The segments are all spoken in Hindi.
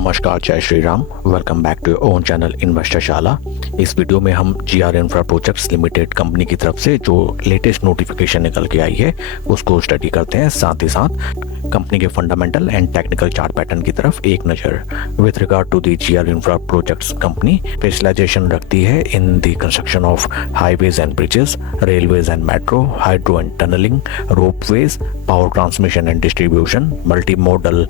नमस्कार, जय Shri Ram. Welcome back to own channel investor Shala. इस वीडियो में हम GR infra projects limited company की तरफ से जो लेटेस्ट नोटिफिकेशन निकल के आई है उसको स्टडी करते हैं, साथ ही साथ कंपनी के fundamental and technical chart pattern की तरफ एक नज़र। With regard to the GR infra projects, company specialisation रखती है in the construction of highways and bridges, railways and metro, hydro and tunnelling, ropeways, power transmission and distribution, multi modal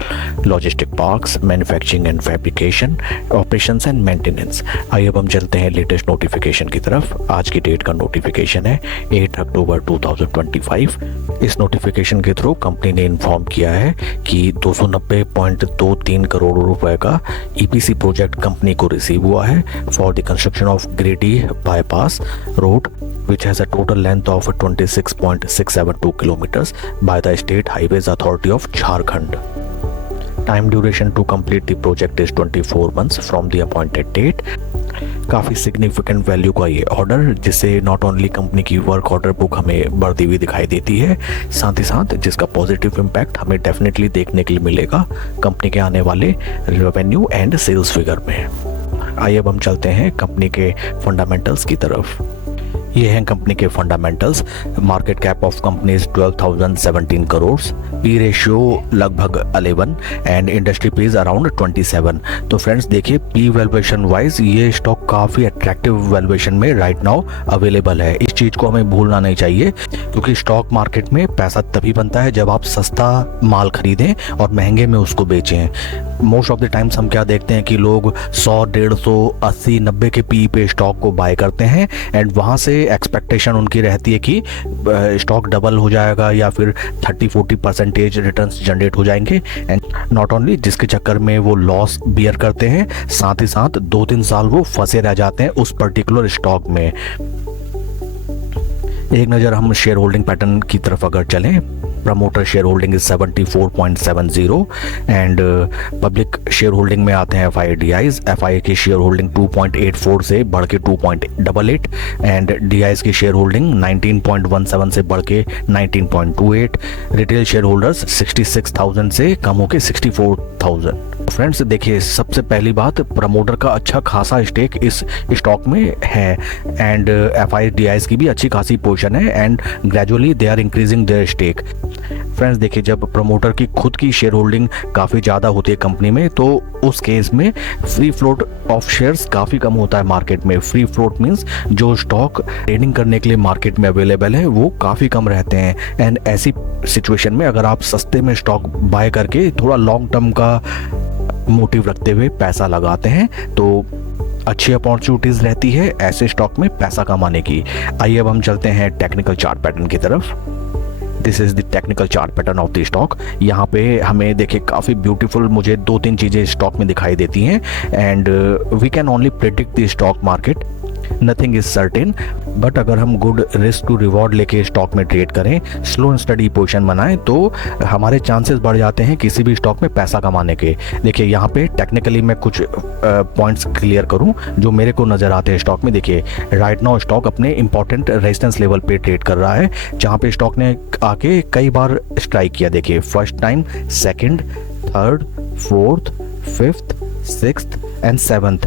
logistic parks, manufacturing and fabrication, operations and maintenance. आइए अब हम चलते हैं लेटेस्ट नोटिफिकेशन की तरफ। आज की डेट का नोटिफिकेशन है 8 अक्टूबर 2025। इस नोटिफिकेशन के थ्रू कंपनी ने इन्फॉर्म किया है कि 290.23 करोड़ रुपए का ईपीसी प्रोजेक्ट कंपनी को रिसीव हुआ है for the construction of Giridih bypass road which has a total length of 26.672 kilometers by the State Highways Authority of Jharkhand. Time duration to complete the project is 24 months from the appointed date. काफ़ी सिग्निफिकेंट वैल्यू का ये ऑर्डर, जिससे नॉट ओनली कंपनी की वर्क ऑर्डर बुक हमें बढ़ती हुई दिखाई देती है, साथ ही साथ जिसका पॉजिटिव इम्पैक्ट हमें डेफिनेटली देखने के लिए मिलेगा कंपनी के आने वाले रेवेन्यू एंड सेल्स फिगर में। आइए अब हम चलते हैं कंपनी के फंडामेंटल्स की तरफ। ये हैं कंपनी के fundamentals. Market cap of company 12,017 crore, P ratio लगभग 11 एंड इंडस्ट्री पीज अराउंड 27। तो फ्रेंड्स देखिए, पी वैल्यूएशन वाइज ये स्टॉक काफ़ी अट्रैक्टिव वैल्यूएशन में राइट नाउ अवेलेबल है। इस चीज़ को हमें भूलना नहीं चाहिए, क्योंकि स्टॉक मार्केट में पैसा तभी बनता है जब आप सस्ता माल खरीदें और महंगे में उसको बेचें। मोस्ट ऑफ द टाइम्स हम क्या देखते हैं कि लोग 100, 150, 80, 90 के पी पे स्टॉक को बाय करते हैं एंड वहाँ से एक्सपेक्टेशन उनकी रहती है कि स्टॉक डबल हो जाएगा या फिर 30-40% रिटर्न्स जनरेट हो जाएंगे, एंड नॉट ओनली जिसके चक्कर में वो लॉस बियर करते हैं, साथ ही साथ 2-3 साल वो फंसे रह जाते हैं उस पर्टिकुलर स्टॉक में। एक नज़र हम शेयर होल्डिंग पैटर्न की तरफ अगर चलें, promoter share holding is 74.70 and public share holding में आते हैं एफआईडीआईज। एफआई की शेयर होल्डिंग 2.84 से बढ़ के 2.88 एंड डीआईज की शेयर होल्डिंग 19.17 से बढ़ के 19.28। रिटेल शेयर होल्डर्स 66,000 से कम होकर 64,000। फ्रेंड्स देखिए, सबसे पहली बात, प्रमोटर का अच्छा खासा स्टेक इस स्टॉक में है एंड एफआईडीआईज की भी अच्छी खासी पोजीशन है and gradually they are increasing their stake. Friends देखिए, जब प्रमोटर की खुद की शेयर होल्डिंग काफ़ी ज़्यादा होती है कंपनी में, तो उस केस में फ्री फ्लोट ऑफ शेयर्स काफ़ी कम होता है मार्केट में। फ्री फ्लोट मीन्स जो स्टॉक ट्रेडिंग करने के लिए मार्केट में अवेलेबल है वो काफ़ी कम रहते हैं एंड ऐसी सिचुएशन में अगर आप सस्ते में स्टॉक बाय करके थोड़ा लॉन्ग टर्म का मोटिव रखते हुए पैसा लगाते हैं तो अच्छी अपॉर्चुनिटीज़ रहती है ऐसे स्टॉक में पैसा कमाने की। आइए अब हम चलते हैं टेक्निकल चार्ट पैटर्न की तरफ। This is the technical chart pattern of the stock. यहाँ पे हमें देखिए काफ़ी ब्यूटीफुल मुझे 2-3 चीज़ें स्टॉक में दिखाई देती हैं and we can only predict the stock market, nothing is certain. But अगर हम गुड रिस्क टू रिवॉर्ड लेके स्टॉक में ट्रेड करें, स्लो एंड स्टडी पोजीशन बनाएं, तो हमारे चांसेस बढ़ जाते हैं किसी भी स्टॉक में पैसा कमाने के। देखिए यहाँ पे टेक्निकली मैं कुछ पॉइंट्स क्लियर करूं जो मेरे को नज़र आते हैं स्टॉक में। देखिए राइट नाउ स्टॉक अपने इंपॉर्टेंट रेजिस्टेंस लेवल पे ट्रेड कर रहा है, जहाँ पे स्टॉक ने आके कई बार स्ट्राइक किया। देखिए first time, second, third, fourth, fifth, sixth and seventh,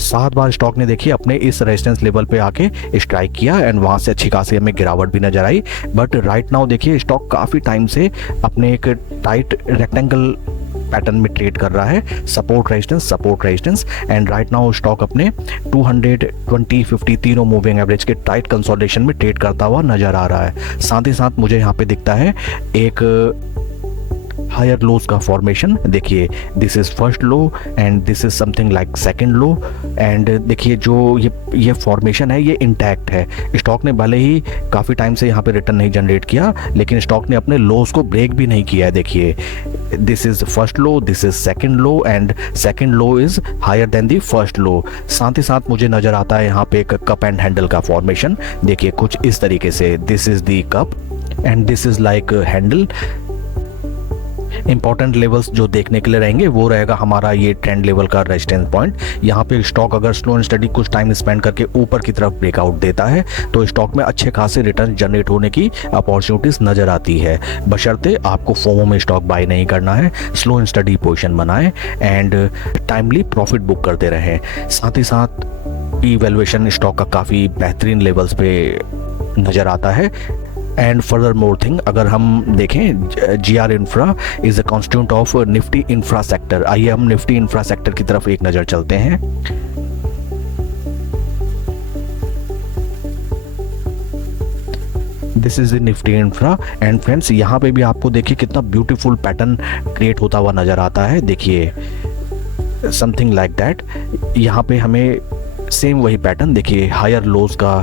7 bar stock ने देखिए अपने इस रेजिस्टेंस लेवल पे आके स्ट्राइक किया एंड वहाँ से अच्छी खासी हमें गिरावट भी नजर आई। बट राइट नाउ देखिए स्टॉक काफ़ी टाइम से अपने एक टाइट रेक्टेंगल पैटर्न में ट्रेड कर रहा है, support resistance and right now stock अपने 200, 20, 50 तीनों मूविंग एवरेज के टाइट कंसोलिडेशन में ट्रेड करता हुआ नजर आ रहा है। साथ ही साथ मुझे यहाँ पे दिखता है एक हायर लोज का फॉर्मेशन। देखिए this is first low and this is something like second law and देखिए जो ये फॉर्मेशन है ये इंटैक्ट है। स्टॉक ने भले ही काफ़ी टाइम से यहाँ पे रिटर्न नहीं जनरेट किया, लेकिन स्टॉक ने अपने लोज को ब्रेक भी नहीं किया है। देखिए this is first law, this is second law and second law is higher than the first law. साथ ही साथ मुझे नज़र आता है यहाँ पे एक कप एंड हैंडल का फॉर्मेशन। देखिए कुछ इस तरीके से, this is the cup and this is like handle important levels जो देखने के लिए रहेंगे वो रहेगा हमारा ये ट्रेंड लेवल का रेजिस्टेंस पॉइंट। यहाँ पे स्टॉक अगर स्लो एंड स्टडी कुछ टाइम स्पेंड करके ऊपर की तरफ ब्रेकआउट देता है तो स्टॉक में अच्छे खासे रिटर्न जनरेट होने की अपॉर्चुनिटीज नजर आती है, बशर्ते आपको फोमो में स्टॉक बाय नहीं करना है, स्लो एंड स्टडी पोजीशन बनाएं एंड टाइमली प्रॉफिट बुक करते रहें। साथ ही साथ इवैल्यूएशन स्टॉक का काफ़ी बेहतरीन लेवल्स पे नज़र आता है। एंड फर्दर मोर थिंग, अगर हम देखें GR infra is a constituent of Nifty infra sector. आइए हम निफ्टी इंफ्रा सेक्टर की तरफ एक नज़र चलते हैं। This is the Nifty infra and friends यहाँ पे भी आपको देखिए कितना ब्यूटीफुल पैटर्न क्रिएट होता हुआ नज़र आता है। देखिए समथिंग लाइक दैट, यहाँ पे हमें सेम वही पैटर्न देखिए हायर लोज का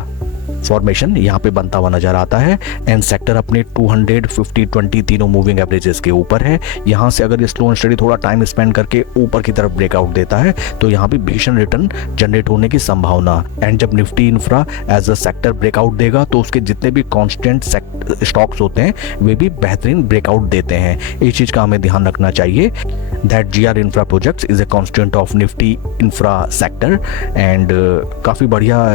फॉर्मेशन यहाँ पे बनता हुआ नजर आता है एंड सेक्टर अपने 200, 50, 20 तीनों मूविंग एवरेजेस के ऊपर है। यहाँ से अगर ये स्लो एंड स्टडी थोड़ा टाइम स्पेंड करके ऊपर की तरफ ब्रेकआउट देता है तो यहाँ पे भीषण रिटर्न जनरेट होने की संभावना। एंड जब Nifty infra as a sector breakout देगा तो उसके जितने भी कॉन्स्टेंट स्टॉक्स होते हैं वे भी बेहतरीन ब्रेकआउट देते हैं। इस चीज़ का हमें ध्यान रखना चाहिए that GR infra projects is a constituent of Nifty infra sector and काफ़ी बढ़िया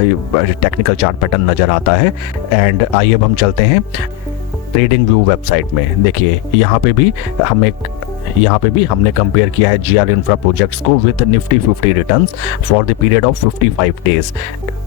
टेक्निकल चार्ट पैटर्न नज़र आता है। एंड आइए अब हम चलते हैं ट्रेडिंग व्यू वेबसाइट में। देखिए यहाँ पे भी हमने कंपेयर किया है GR इंफ्रा प्रोजेक्ट्स को with Nifty 50 returns for the period of 55 days.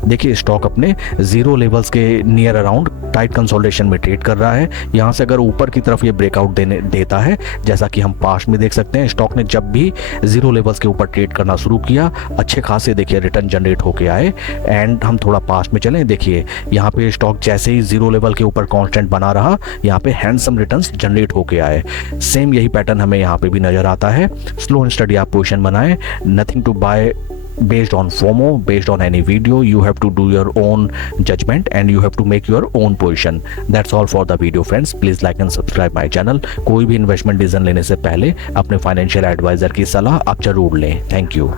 देखिए स्टॉक अपने जीरो लेवल्स के नियर अराउंड टाइट कंसोलिडेशन में ट्रेड कर रहा है। यहाँ से अगर ऊपर की तरफ ये ब्रेकआउट देता है, जैसा कि हम पास्ट में देख सकते हैं, स्टॉक ने जब भी जीरो लेवल्स के ऊपर ट्रेड करना शुरू किया अच्छे खासे देखिए रिटर्न जनरेट होके आए। एंड हम थोड़ा पास्ट में चलें, देखिए यहाँ पे स्टॉक जैसे ही जीरो लेवल के ऊपर कांस्टेंट बना रहा, यहाँ पे हैंडसम रिटर्न्स जनरेट होके आए। सेम यही पैटर्न हमें यहाँ पे भी नजर आता है। स्लो एंड स्टडी आप पोजीशन बनाएं, nothing to buy based on FOMO, based on any video. You have to do your own judgment and you have to make your own position. That's all for the video friends. Please like and subscribe my channel. कोई भी इन्वेस्टमेंट डिसीजन लेने से पहले अपने फाइनेंशियल एडवाइजर की सलाह आप जरूर लें। Thank you.